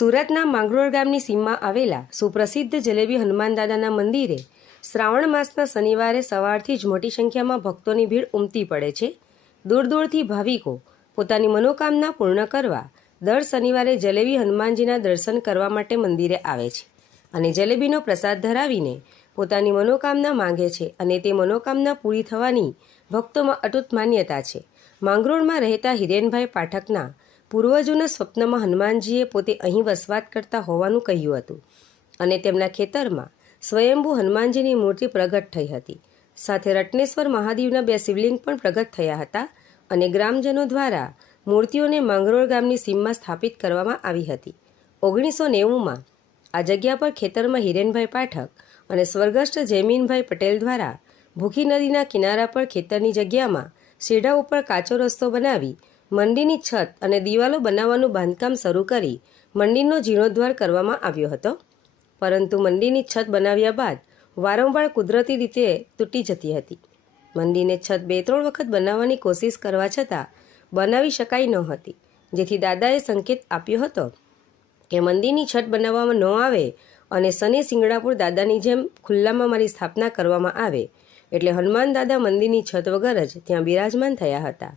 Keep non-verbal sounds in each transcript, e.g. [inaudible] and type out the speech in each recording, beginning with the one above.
સુરતના માંગરોળ ગામની સીમમાં આવેલા સુપ્રસિદ્ધ જલેબી હનુમાન દાદાના મંદિરે શ્રાવણ માસના શનિવારે સવારથી જ મોટી સંખ્યામાં ભક્તોની ભીડ ઉમટી પડે છે. દૂર દૂરથી ભાવિકો પોતાની મનોકામના પૂર્ણ કરવા દર શનિવારે જલેબી હનુમાનજીના દર્શન કરવા માટે મંદિરે આવે છે અને જલેબીનો પ્રસાદ ધરાવીને પોતાની મનોકામના માંગે છે અને તે મનોકામના પૂરી થવાની ભક્તોમાં અટૂટ માન્યતા છે. માંગરોળમાં રહેતા હિરેનભાઈ પાઠકના પૂર્વજોના સ્વપ્નમાં હનુમાનજીએ પોતે અહીં વસવાટ કરતા હોવાનું કહ્યું હતું અને તેમના ખેતરમાં સ્વયંભૂ હનુમાનજીની મૂર્તિ પ્રગટ થઈ હતી. સાથે રત્નેશ્વર મહાદેવના બે શિવલિંગ પણ પ્રગટ થયા હતા અને ગ્રામજનો દ્વારા મૂર્તિઓને માંગરોળ ગામની સીમમાં સ્થાપિત કરવામાં આવી હતી. ઓગણીસો નેવુંમાં આ જગ્યા પર ખેતરમાં હિરેનભાઈ પાઠક અને સ્વર્ગસ્થ જયમીનભાઈ પટેલ દ્વારા ભૂખી નદીના કિનારા પર ખેતરની જગ્યામાં શેઢા ઉપર કાચો રસ્તો બનાવી મંદિરની છત અને દિવાલો બનાવવાનું બાંધકામ શરૂ કરી મંદિરનો જીર્ણોદ્ધાર કરવામાં આવ્યો હતો. પરંતુ મંદિરની છત બનાવ્યા બાદ વારંવાર કુદરતી રીતે તૂટી જતી હતી. મંદિરને છત બે ત્રણ વખત બનાવવાની કોશિશ કરવા છતાં બનાવી શકાઈ નહોતી જેથી દાદાએ સંકેત આપ્યો હતો કે મંદિરની છત બનાવવામાં ન આવે અને શનિ સિંગડાપુર દાદાની જેમ ખુલ્લામાં મારી સ્થાપના કરવામાં આવે, એટલે હનુમાન દાદા મંદિરની છત વગર જ ત્યાં બિરાજમાન થયા હતા.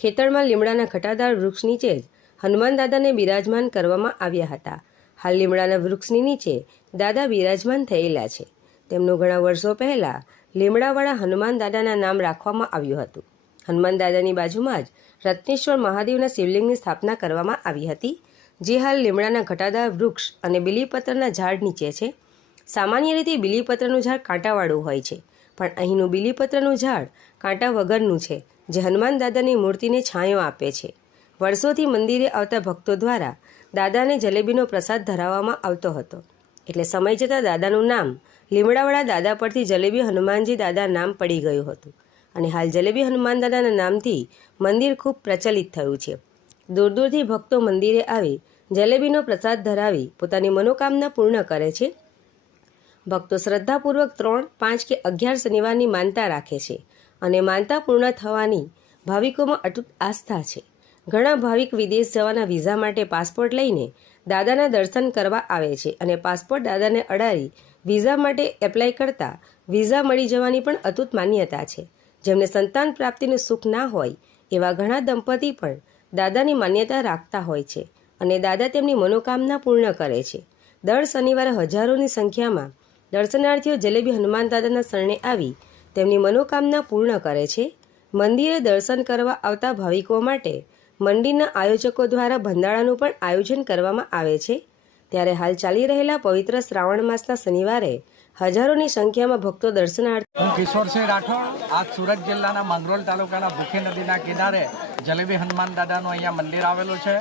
ખેતરમાં લીમડાના ઘટાદાર વૃક્ષ નીચે જ હનુમાન દાદાને બિરાજમાન કરવામાં આવ્યા હતા. હાલ લીમડાના વૃક્ષની નીચે દાદા બિરાજમાન થયેલા છે. તેમનું ઘણા વર્ષો પહેલાં લીમડાવાળા હનુમાન દાદાના નામ રાખવામાં આવ્યું હતું. હનુમાન દાદાની બાજુમાં જ રત્નેશ્વર મહાદેવના શિવલિંગની સ્થાપના કરવામાં આવી હતી, જે હાલ લીમડાના ઘટાદાર વૃક્ષ અને બીલીપત્રના ઝાડ નીચે છે. સામાન્ય રીતે બીલીપત્રનું ઝાડ કાંટાવાળું હોય છે, પણ અહીંનું બીલીપત્રનું ઝાડ કાંટા વગરનું છે. જે હનુમાન દાદાની મૂર્તિને છાંયો આપે છે. વર્ષોથી મંદિરે આવતા ભક્તો દ્વારા દાદાને જલેબીનો પ્રસાદ ધરાવવામાં આવતો હતો. એટલે સમય જતાં દાદાનું નામ લીમડાવાળા દાદા પરથી જલેબી હનુમાનજી દાદા નામ પડી ગયું હતું. અને હાલ જલેબી હનુમાન દાદાના નામથી મંદિર ખૂબ પ્રચલિત થયું છે. દૂર દૂરથી ભક્તો મંદિરે આવી જલેબીનો પ્રસાદ ધરાવી પોતાની મનોકામના પૂર્ણ કરે છે. ભક્તો શ્રદ્ધાપૂર્વક ત્રણ પાંચ કે અગિયાર શનિવારની માનતા રાખે છે. અને માનતા પૂર્ણ થવાની ભાવિકોમાં અટૂટ આસ્થા છે. ઘણા ભાવિક વિદેશ જવાના વિઝા માટે પાસપોર્ટ લઈને દાદાના દર્શન કરવા આવે છે અને પાસપોર્ટ દાદાને અડાડી વિઝા માટે એપ્લાય કરતા વિઝા મળી જવાની પણ અતૂટ માન્યતા છે. જેમને સંતાન પ્રાપ્તિનું સુખ ના હોય એવા ઘણા દંપતી પણ દાદાની માન્યતા રાખતા હોય છે અને દાદા તેમની મનોકામના પૂર્ણ કરે છે. દર શનિવારે હજારોની સંખ્યામાં દર્શનાર્થીઓ જલેબી હનુમાન દાદાના શરણે આવી તેમની મનોકામના પૂર્ણ કરે છે. મંદિરે દર્શન કરવા આવતા ભાવિકો માટે મંદિરના આયોજકો દ્વારા ભંડારાનું પણ આયોજન કરવામાં આવે છે. ત્યારે હાલ ચાલી રહેલા પવિત્ર શ્રાવણ માસના શનિવારે હજારોની સંખ્યામાં ભક્તો દર્શનાર્થે હું કિશોરસિંહ રાઠોડ, આજ સુરત જિલ્લાના માંગરોળ તાલુકાના ભૂખી નદીના કિનારે જલેબી હનુમાન દાદાનું અહીંયા મંદિર આવેલું છે.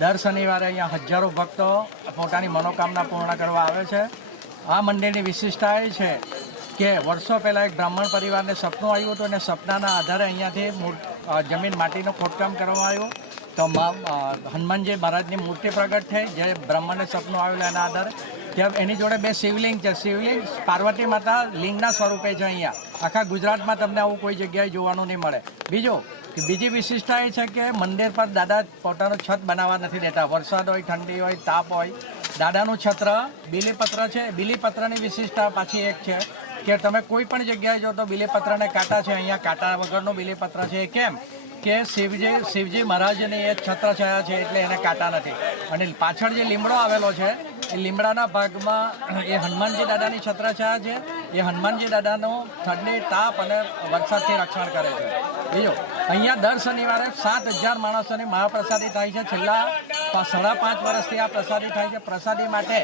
દર શનિવારે અહીંયા હજારો ભક્તો પોતાની મનોકામના પૂર્ણ કરવા આવે છે. આ મંદિરની વિશિષ્ટતા એ છે કે વર્ષો પહેલાં એક બ્રાહ્મણ પરિવારને સપનું આવ્યું હતું અને સપનાના આધારે અહીંયાથી જમીન માટીનું ખોદકામ કરવામાં આવ્યું. તો હનુમાનજી મહારાજની મૂર્તિ પ્રગટ થઈ, જે બ્રાહ્મણને સપનું આવેલું એના આધારે. ત્યાં એની જોડે બે શિવલિંગ છે. શિવલિંગ પાર્વતી માતા લિંગના સ્વરૂપે છે અહીંયા. આખા ગુજરાતમાં તમને આવું કોઈ જગ્યાએ જોવાનું નહીં મળે. બીજું બીજી વિશિષ્ટતા એ છે કે મંદિર પર દાદા પોતાનું છત બનાવવા નથી દેતા. વરસાદ હોય, ઠંડી હોય, તાપ હોય. દાદાનું છત્ર, બીલીપત્ર છે. બીલીપત્રની વિશિષ્ટતા પાછી એક છે. કે તમે કોઈ પણ જગ્યાએ જો તો બીલીપત્રને કાંટા છે, અહીંયા કાંટા વગરનું બિલીપત્ર છે. કેમ? કે શિવજી શિવજી મહારાજની એ છત્ર છાયા છે એટલે એને કાંટા નથી. અને પાછળ જે લીમડો આવેલો છે, એ લીમડાના ભાગમાં એ હનુમાનજી દાદાની છત્ર છાયા છે. એ હનુમાનજી દાદાનો ઠંડી, તાપ અને વરસાદથી રક્ષણ કરે છે. બીજું? અહીંયા દર શનિવારે સાત હજાર માણસોની મહાપ્રસાદી થાય છે. છેલ્લા સાડા પાંચ વર્ષથી આ પ્રસાદી થાય છે. પ્રસાદી માટે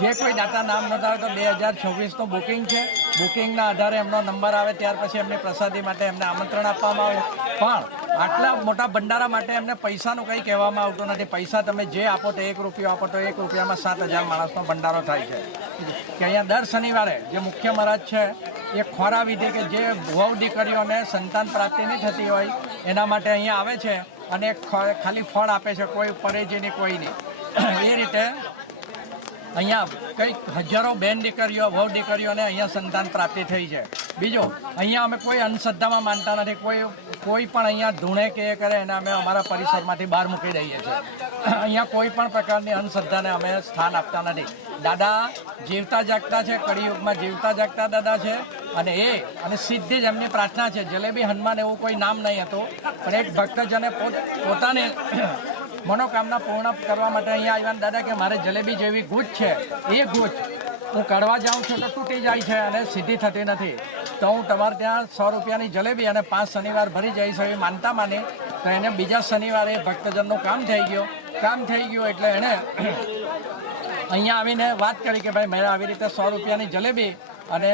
જે કોઈ દાતા નામ નોંધાવે તો બે હજાર છવ્વીસનું બુકિંગ છે. બુકિંગના આધારે એમનો નંબર આવે, ત્યાર પછી એમની પ્રસાદી માટે એમને આમંત્રણ આપવામાં આવે. પણ આટલા મોટા ભંડારા માટે એમને પૈસાનું કંઈ કહેવામાં આવતું નથી. પૈસા તમે જે આપો તો એક રૂપિયો આપો તો એક રૂપિયામાં સાત હજાર માણસનો ભંડારો થાય છે. કે અહીંયા દર શનિવારે જે મુખ્ય મહારાજ છે, એ ખોરા વિધિ કે જે વહુ દીકરીઓને સંતાન પ્રાપ્તિ નહીં થતી હોય, એના માટે અહીંયા આવે છે અને ખાલી ફળ આપે છે, કોઈ પરેજીની કોઈ નહીં. એ રીતે અહીંયા કંઈક હજારો બેન દીકરીઓ, વહુ દીકરીઓને અહીંયા સંતાન પ્રાપ્તિ થઈ છે. બીજું, અહીંયા અમે કોઈ અંધશ્રદ્ધામાં માનતા નથી. કોઈ કોઈ પણ અહીંયા ધૂણે કે કરે એને અમે અમારા પરિસરમાંથી બહાર મૂકી દઈએ છીએ. અહીંયા કોઈ પણ પ્રકારની અંધશ્રદ્ધાને અમે સ્થાન આપતા નથી. દાદા જીવતા જાગતા છે, કળિયુગમાં જીવતા જાગતા દાદા છે અને એ, અને સીધી જ એમની પ્રાર્થના છે. જલેબી હનુમાન એવું કોઈ નામ નહીં હતું, પણ એક ભક્તજને પોત, પોતાની મનોકામના પૂર્ણ કરવા માટે અહીંયા આવ્યા દાદા કે મારે જલેબી જેવી ગૂંચ છે, એ ગૂંચ હું કાઢવા જાઉં છું તો તૂટી જાય છે અને સીધી થતી નથી. તો હું તમારે ત્યાં સો રૂપિયાની જલેબી અને પાંચ શનિવાર ભરી જઈશ એ માનતા માને, તો એને બીજા શનિવારે ભક્તજનનું કામ થઈ ગયું. કામ થઈ ગયું એટલે એણે અહીંયા આવીને વાત કરી કે ભાઈ મેં આવી રીતે સો રૂપિયાની જલેબી અને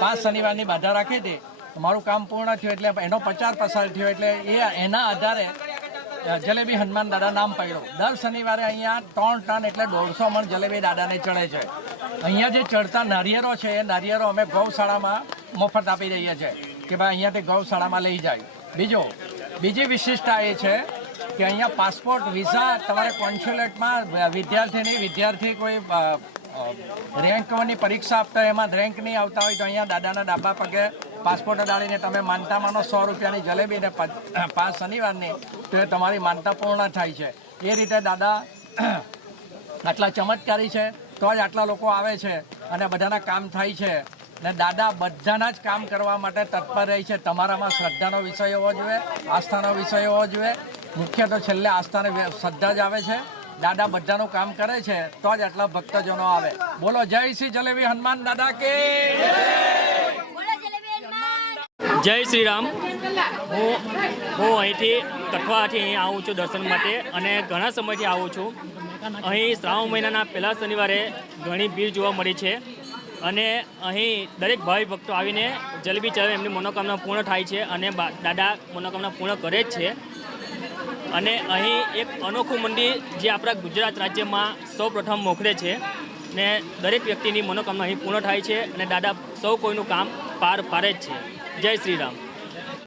પાંચ શનિવારની બાધા રાખી હતી. મારું કામ પૂર્ણ થયું એટલે એનો પ્રચાર પસાર થયો એટલે એ એના આધારે જલેબી હનુમાન દાદા નામ પડ્યું. દર શનિવારે અહીંયા ત્રણ ટન એટલે દોઢસો મણ જલેબી દાદાને ચડે છે. અહીંયા જે ચડતા નારિયેરો છે, એ નારિયેરો અમે ગૌશાળામાં મફત આપી દઈએ છીએ કે ભાઈ અહીંયાથી ગૌશાળામાં લઈ જાય. બીજો, બીજી વિશિષ્ટતા એ છે કે અહીંયા પાસપોર્ટ, વિઝા, તમારે કોન્સ્યુલેટમાં વિદ્યાર્થીની, વિદ્યાર્થી કોઈ રેન્કની પરીક્ષા આપતા એમાં રેન્ક નહીં આવતા હોય તો અહીંયા દાદાના ડાબા પગે પાસપોર્ટ અડાડીને તમે માનતા માનો સો રૂપિયાની જલેબી ને પાંચ શનિવારની, તો એ તમારી માનતા પૂર્ણ થાય છે. એ રીતે દાદા [clears throat] આટલા ચમત્કારી છે, તો જ આટલા લોકો આવે છે અને બધાના કામ થાય છે. ને દાદા, બધાના જ કામ કરવા માટે તત્પર રહી છે. તમારામાં શ્રદ્ધાનો વિષય હોવો જોઈએ, આસ્થાનો વિષય હોવો જોઈએ. મુખ્ય તો છેલ્લે આસ્થાને શ્રદ્ધા જ આવે છે. દાદા બધાનું કામ કરે છે, તો જ આટલા ભક્તજનો આવે. બોલો, જય શ્રી જલેબી હનુમાન દાદા કે જય શ્રી રામ હું હું અહીંથી કઠવાથી અહીં આવું છું દર્શન માટે અને ઘણા સમયથી આવું છું. અહીં શ્રાવણ મહિનાના પહેલા શનિવારે ઘણી ભીડ જોવા મળી છે અને અહીં દરેક ભાવિ ભક્તો આવીને જલેબી ચડાવે એમની મનોકામના પૂર્ણ થાય છે અને દાદા મનોકામના પૂર્ણ કરે જ છે. અને અહીં એક અનોખું મંદિર જે આપણા ગુજરાત રાજ્યમાં સૌ પ્રથમ મોખરે છે ને દરેક વ્યક્તિની મનોકામના અહીં પૂર્ણ થાય છે અને દાદા સૌ કોઈનું કામ પાર પાડે જ છે. જય શ્રી રામ